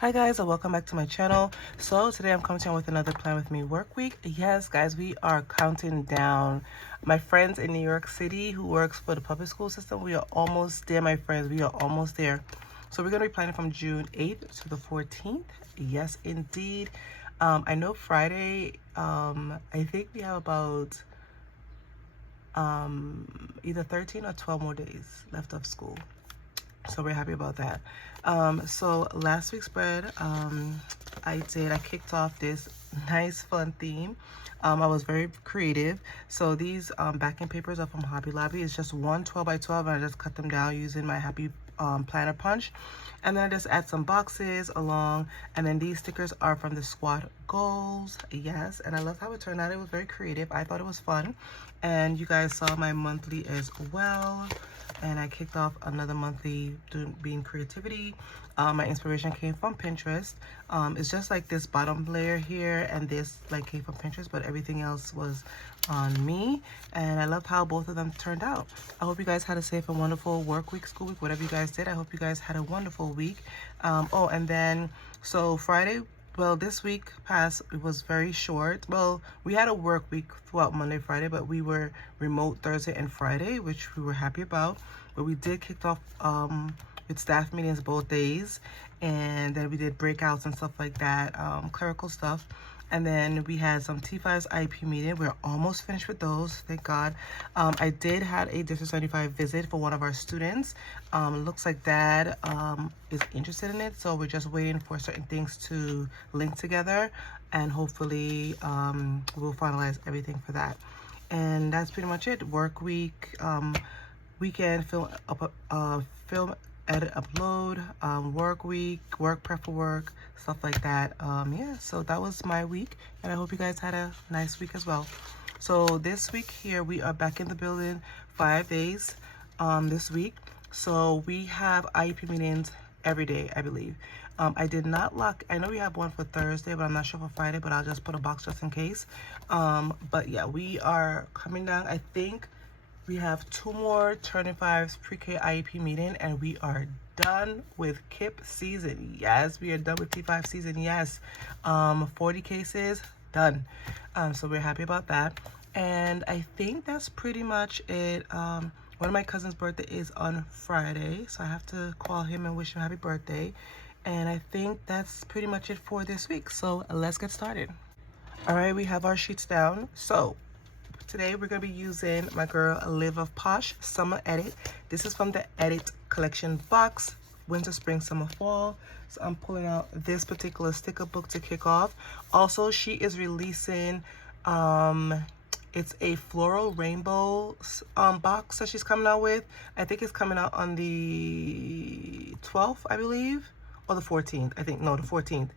Hi guys, and welcome back to my channel. So today I'm coming to you with another Plan With Me work week. Yes guys, we are counting down. My friends in New York City who works for the public school system, we are almost there, my friends. We are almost there. So we're going to be planning from June 8th to the 14th. Yes indeed. I know Friday, I think we have about either 13 or 12 more days left of school. So we're happy about that. So last week's spread, I kicked off this nice fun theme. I was very creative. So these backing papers are from Hobby Lobby. It's just one 12 by 12 and I just cut them down using my Happy Planner punch. And then I just add some boxes along. And then these stickers are from the squad goals. Yes, and I love how it turned out. It was very creative. I thought it was fun. And you guys saw my monthly as well. And I kicked off another monthly being creativity. My inspiration came from Pinterest. It's just like this bottom layer here, and this like came from Pinterest, but everything else was on me. And I love how both of them turned out. I hope you guys had a safe and wonderful work week, school week, whatever you guys did. I hope you guys had a wonderful week. Oh, and then so Friday, well, this week past, it was very short. Well, we had a work week throughout Monday, Friday, but we were remote Thursday and Friday, which we were happy about. But we did kick off with staff meetings both days, and then we did breakouts and stuff like that, clerical stuff. And then we had some T5's IP meeting. We're almost finished with those, thank God. I did have a District 75 visit for one of our students. Looks like Dad is interested in it, so we're just waiting for certain things to link together, and hopefully we'll finalize everything for that. And that's pretty much it. Work week, weekend, film edit, upload, work week, work prep for work, stuff like that. Yeah, so that was my week, and I hope you guys had a nice week as well. So this week here, we are back in the building 5 days this week. So we have IEP meetings every day, I believe. I did not lock, I know we have one for Thursday, but I'm not sure for Friday, but I'll just put a box just in case. But yeah, we are coming down. I think we have 2 more Turning Fives pre-K IEP meeting, and we are done with KIP season. Yes, we are done with T5 season. Yes, 40 cases done. So we're happy about that. And I think that's pretty much it. One of my cousin's birthday is on Friday, so I have to call him and wish him happy birthday. And I think that's pretty much it for this week. So let's get started. All right, we have our sheets down. So today we're going to be using my girl Live of Posh Summer Edit. This is from the Edit Collection box, Winter, Spring, Summer, Fall. So I'm pulling out this particular sticker book to kick off. Also, she is releasing, it's a floral rainbow box that she's coming out with. I think it's coming out on the 12th, I believe, or the 14th. I think, no, the 14th.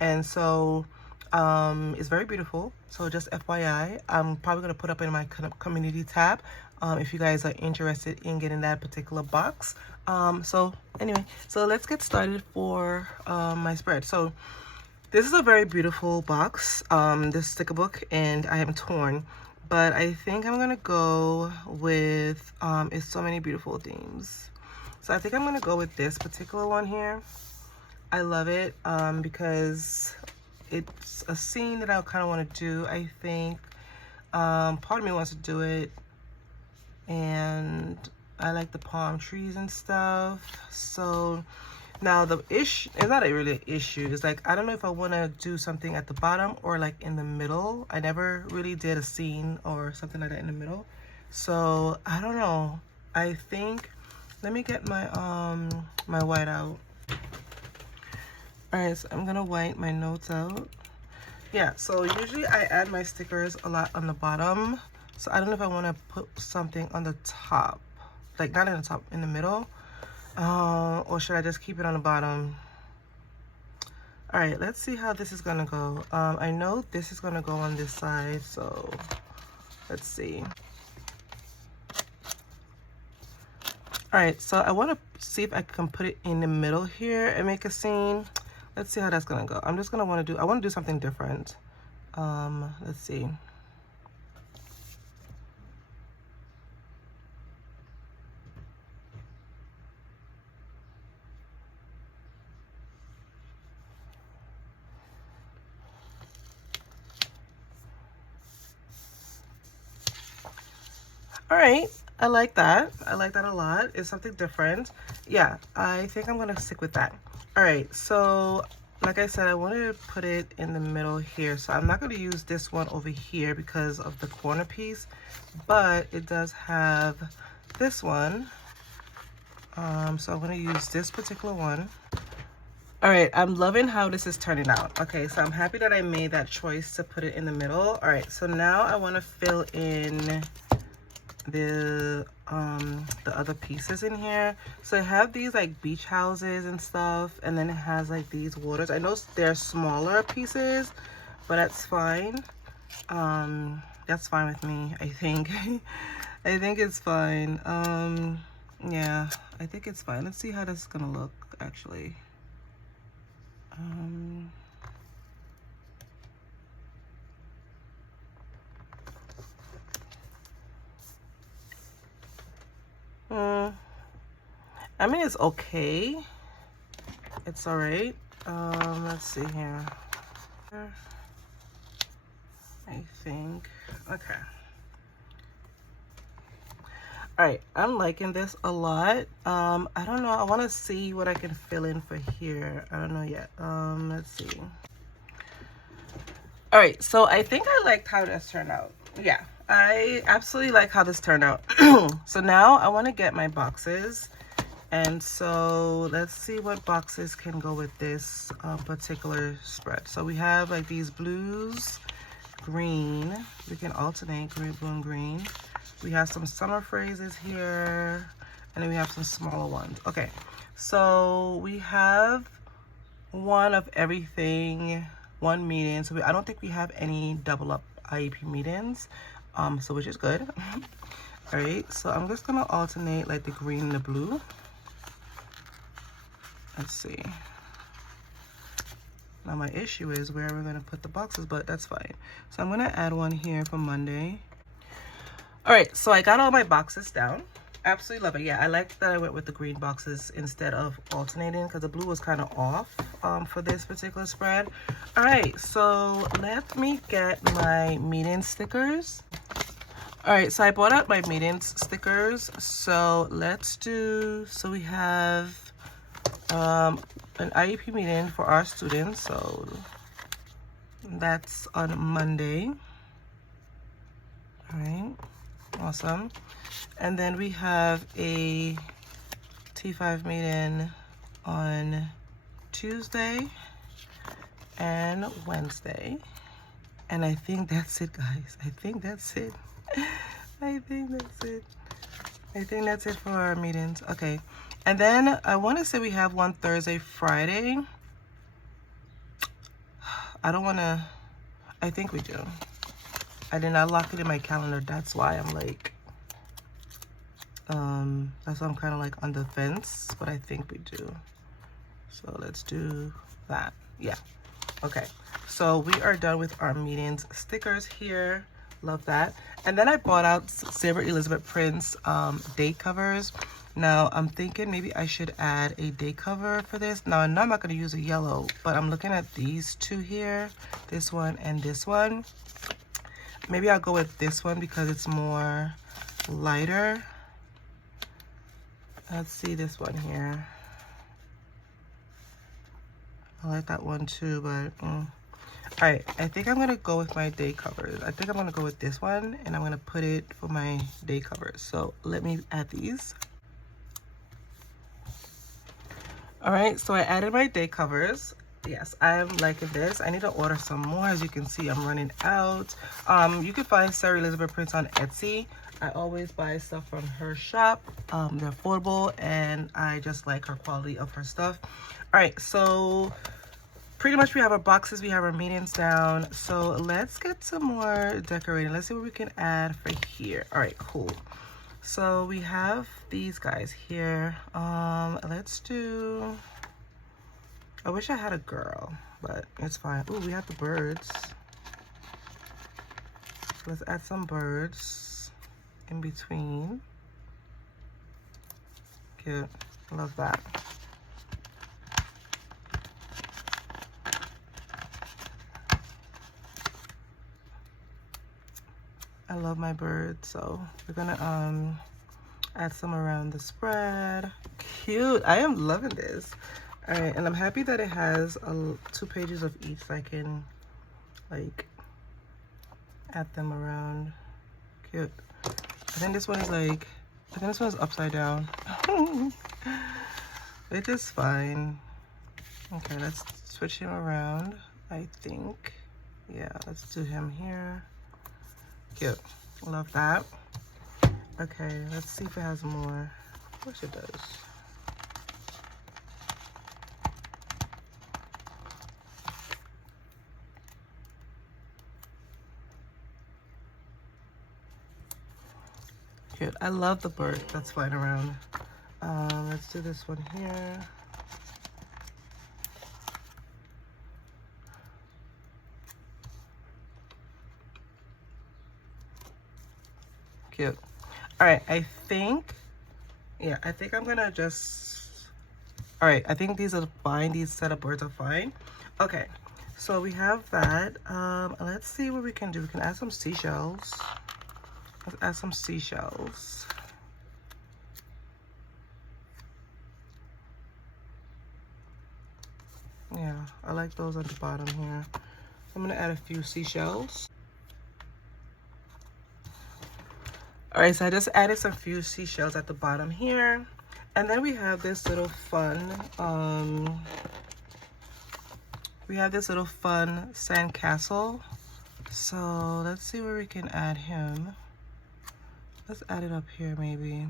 And so it's very beautiful. So just FYI, I'm probably going to put up in my community tab if you guys are interested in getting that particular box. So anyway, so let's get started for my spread. So this is a very beautiful box, this sticker book, and I am torn, but I think I'm gonna go with it's so many beautiful themes. So I think I'm gonna go with this particular one here. I love it because it's a scene that I kind of want to do. I think part of me wants to do it, and I like the palm trees and stuff. So now the issue, it's not a really issue, it's like I don't know if I want to do something at the bottom or like in the middle. I never really did a scene or something like that in the middle, so I don't know. I think, let me get my my white out. All right, so I'm gonna white my notes out. Yeah, so usually I add my stickers a lot on the bottom. So I don't know if I want to put something on the top, like not in the top, in the middle, or should I just keep it on the bottom? All right, let's see how this is gonna go. I know this is gonna go on this side, so let's see. All right, so I want to see if I can put it in the middle here and make a scene. Let's see how that's gonna go. I'm just gonna want to do, I want to do something different. Let's see. All right, I like that. I like that a lot. It's something different. Yeah, I think I'm gonna stick with that. All right, so like I said, I want to put it in the middle here. So I'm not going to use this one over here because of the corner piece, but it does have this one. So I'm going to use this particular one. All right, I'm loving how this is turning out. Okay, so I'm happy that I made that choice to put it in the middle. All right, so now I want to fill in the other pieces in here. So I have these like beach houses and stuff, and then it has like these waters. I know they're smaller pieces, but that's fine. That's fine with me, I think. I think it's fine. Yeah, I think it's fine. Let's see how this is gonna look actually. I mean, it's okay. It's all right. Let's see here. I think, okay. All right, I'm liking this a lot. I don't know, I want to see what I can fill in for here. I don't know yet. Let's see. All right, so I think I liked how this turned out. Yeah, I absolutely like how this turned out. So now I want to get my boxes. And so let's see what boxes can go with this particular spread. So we have like these blues, green. We can alternate green, blue, and green. We have some summer phrases here, and then we have some smaller ones. Okay, so we have one of everything, one meeting. So I don't think we have any double up IEP meetings, so which is good. All right, so I'm just gonna alternate like the green and the blue. Let's see. Now my issue is where we're gonna put the boxes, but that's fine. So I'm gonna add one here for Monday. All right, so I got all my boxes down. Absolutely love it. Yeah, I like that I went with the green boxes instead of alternating because the blue was kind of off for this particular spread. All right, so let me get my meeting stickers. All right, so I bought out my meetings stickers. So let's do, so we have an IEP meeting for our students, so that's on Monday. All right, awesome. And then we have a T5 meeting on Tuesday and Wednesday. And I think that's it, guys. I think that's it. I think that's it. I think that's it for our meetings. Okay. And then I want to say we have one Thursday, Friday. I don't want to, I think we do. I did not lock it in my calendar. That's why I'm like, that's why I'm kind of like on the fence, but I think we do. So let's do that. Yeah. Okay. So we are done with our meetings stickers here. Love that. And then I bought out Sarah Elizabeth Prince day covers. Now I'm thinking maybe I should add a day cover for this. Now I know I'm not going to use a yellow, but I'm looking at these two here, this one and this one. Maybe I'll go with this one because it's more lighter. Let's see this one here. I like that one too, but all right, I think I'm gonna go with my day covers. I think I'm gonna go with this one and I'm gonna put it for my day covers. So let me add these. All right, so I added my day covers. Yes, I'm liking this. I need to order some more. As you can see, I'm running out. You can find Sarah Elizabeth Prince on Etsy. I always buy stuff from her shop. They're affordable and I just like her quality of her stuff. All right, so pretty much we have our boxes, we have our meetings down. So let's get some more decorating. Let's see what we can add for here. All right, cool. So we have these guys here. Let's do, I wish I had a girl, but it's fine. Ooh, we have the birds. Let's add some birds in between. Cute, love that. I love my bird. So we're gonna add some around the spread. Cute. I am loving this. All right, and I'm happy that it has 2 pages of each, so I can like add them around. Cute. I think this one is like, I think this one is upside down. It is fine. Okay, let's switch him around, I think. Yeah, let's do him here. Cute. Love that. Okay, let's see if it has more. Of course it does. Cute. I love the bird that's flying around. Let's do this one here. Cute. All right, I think, yeah, I think I'm gonna just, all right, I think these are fine. These set of birds are fine. Okay, so we have that. Let's see what we can do. We can add some seashells. Let's add some seashells. Yeah, I like those at the bottom here. I'm gonna add a few seashells. All right, so I just added some few seashells at the bottom here. And then we have this little fun, sand castle. So let's see where we can add him. Let's add it up here maybe.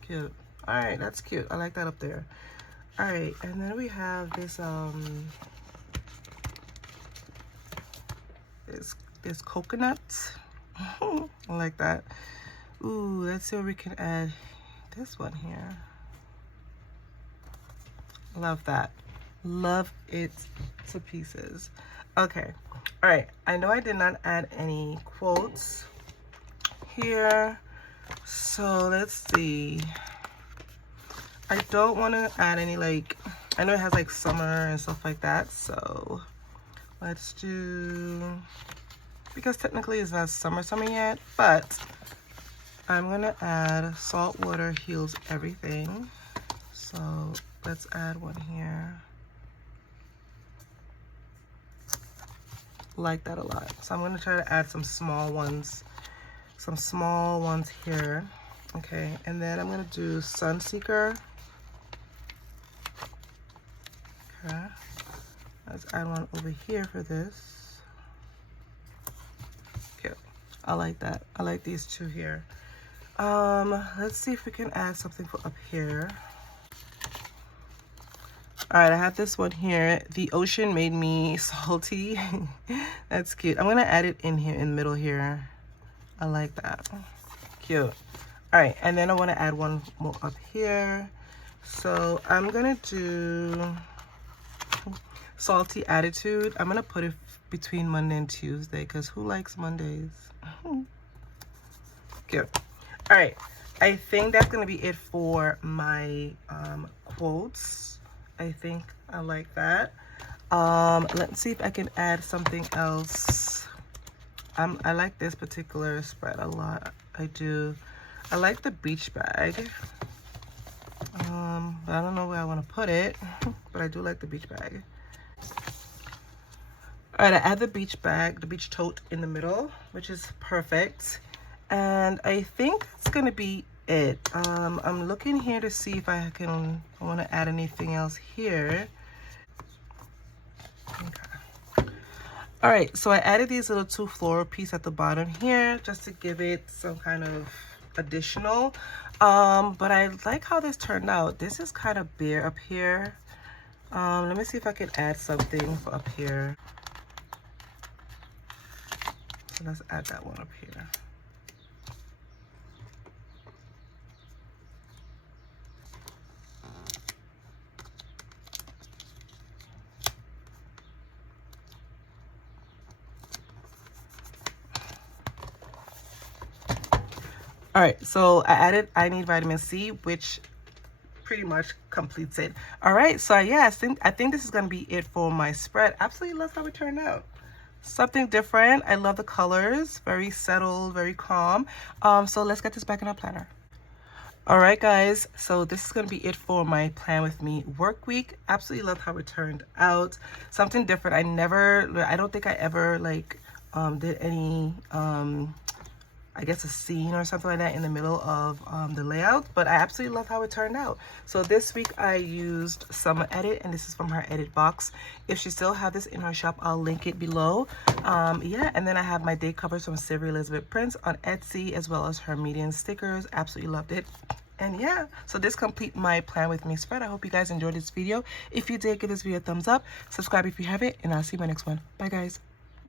Cute. All right, that's cute. I like that up there. All right, and then we have this this coconut. I like that. Ooh, let's see where we can add this one here. Love that. Love it to pieces. Okay. All right. I know I did not add any quotes here. So let's see. I don't want to add any, like, I know it has like summer and stuff like that. So let's do, because technically it's not summer yet, but I'm gonna add salt water heals everything. So let's add one here. Like that a lot. So I'm gonna try to add some small ones here. Okay, and then I'm gonna do Sunseeker. Okay, let's add one over here for this. Okay, I like that. I like these two here. Let's see if we can add something for up here. All right, I have this one here. The ocean made me salty. That's cute. I'm gonna add it in here, in the middle here. I like that. Cute. All right, and then I want to add one more up here. So I'm gonna do salty attitude. I'm gonna put it between Monday and Tuesday, because who likes Mondays? Cute. All right, I think that's gonna be it for my quotes. I think I like that. Let's see if I can add something else. I like this particular spread a lot. I do. I like the beach bag. But I don't know where I want to put it, but I do like the beach bag. All right, I add the beach bag, the beach tote in the middle, which is perfect. And I think that's gonna be it. I'm looking here to see if I want to add anything else here. Okay. All right, so I added these little 2 floral pieces at the bottom here just to give it some kind of additional. But I like how this turned out. This is kind of bare up here. Let me see if I can add something for up here. So let's add that one up here. All right, so I added I need vitamin C, which pretty much completes it. All right, so yeah, I think this is gonna be it for my spread. Absolutely love how it turned out. Something different. I love the colors, very settled, very calm. So let's get this back in our planner. All right, guys, so this is gonna be it for my plan with me work week. Absolutely love how it turned out. Something different. I don't think I ever like did any I guess a scene or something like that in the middle of the layout, but I absolutely love how it turned out. So this week I used some Edit, and this is from her Edit box. If she still have this in her shop, I'll link it below. Yeah, and then I have my day covers from Sylvia Elizabeth Prince on Etsy, as well as her medium stickers. Absolutely loved it. And yeah, so this complete my plan with me spread. I hope you guys enjoyed this video. If you did, give this video a thumbs up, subscribe if you haven't, and I'll see you in my next one. Bye guys.